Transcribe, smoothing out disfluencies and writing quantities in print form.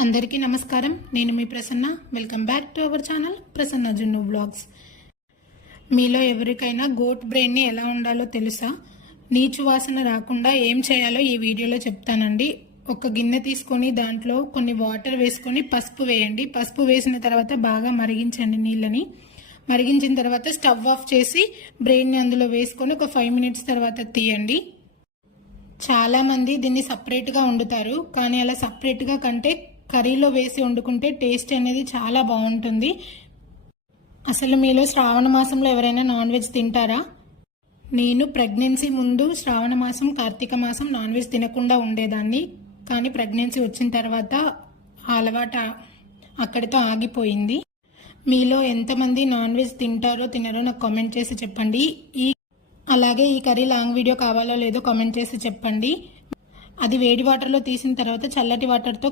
అందరికీ నమస్కారం. నేను మీ Prasanna. Welcome back to our channel Prasanna Junnu vlogs. మీలో ఎవరికైనా గోట్ బ్రెయిన్ని ఎలా ఉండాలో తెలుసా? నీచు వాసన రాకుండా ఏం చేయాలో ఈ వీడియోలో చెప్తానండి. ఒక గిన్నె తీసుకొని దాంట్లో కొన్ని వాటర్ వేసుకొని పసుపు వేయండి. పసుపు వేసిన తర్వాత బాగా మరిగించండి నీళ్ళని. మరిగించిన తర్వాత స్టవ్ ఆఫ్ చేసి బ్రెయిన్ని అందులో వేసుకొని ఒక 5 మినిట్స్ తర్వాత తీయండి. చాలామంది దీన్ని సపరేట్గా వండుతారు, కానీ అలా సపరేట్గా కంటే కర్రీలో వేసి వండుకుంటే టేస్ట్ అనేది చాలా బాగుంటుంది. అసలు మీలో శ్రావణ మాసంలో ఎవరైనా నాన్ వెజ్ తింటారా? నేను ప్రెగ్నెన్సీ ముందు శ్రావణ మాసం, కార్తీక మాసం నాన్ వెజ్ తినకుండా ఉండేదాన్ని. కానీ ప్రెగ్నెన్సీ వచ్చిన తర్వాత ఆ అలవాటు అక్కడితో ఆగిపోయింది. మీలో ఎంతమంది నాన్ వెజ్ తింటారో తినరో నాకు కామెంట్ చేసి చెప్పండి. అలాగే ఈ కర్రీ లాంగ్ వీడియో కావాలో లేదో కామెంట్ చేసి చెప్పండి. అది వేడి వాటర్లో తీసిన తర్వాత చల్లటి వాటర్తో